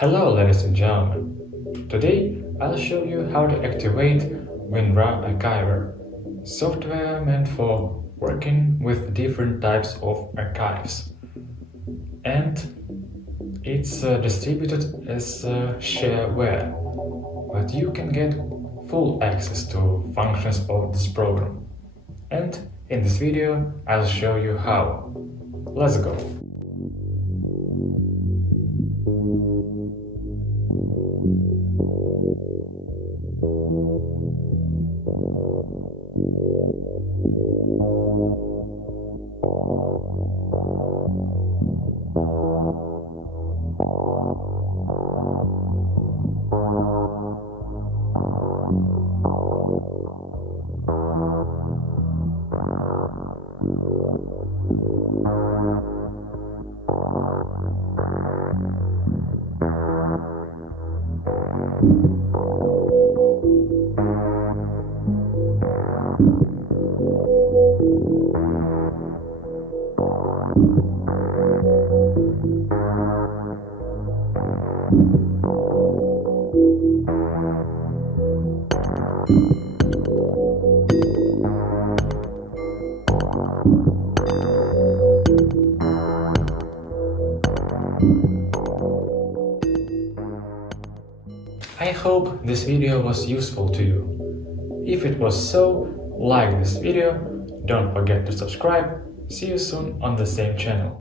Hello ladies and gentlemen, today I'll show you how to activate WinRar Archiver, software meant for working with different types of archives, and it's distributed as shareware, but you can get full access to functions of this program, and in this video I'll show you how. Let's go! I hope this video was useful to you. If it was so, like this video, don't forget to subscribe. See you soon on the same channel.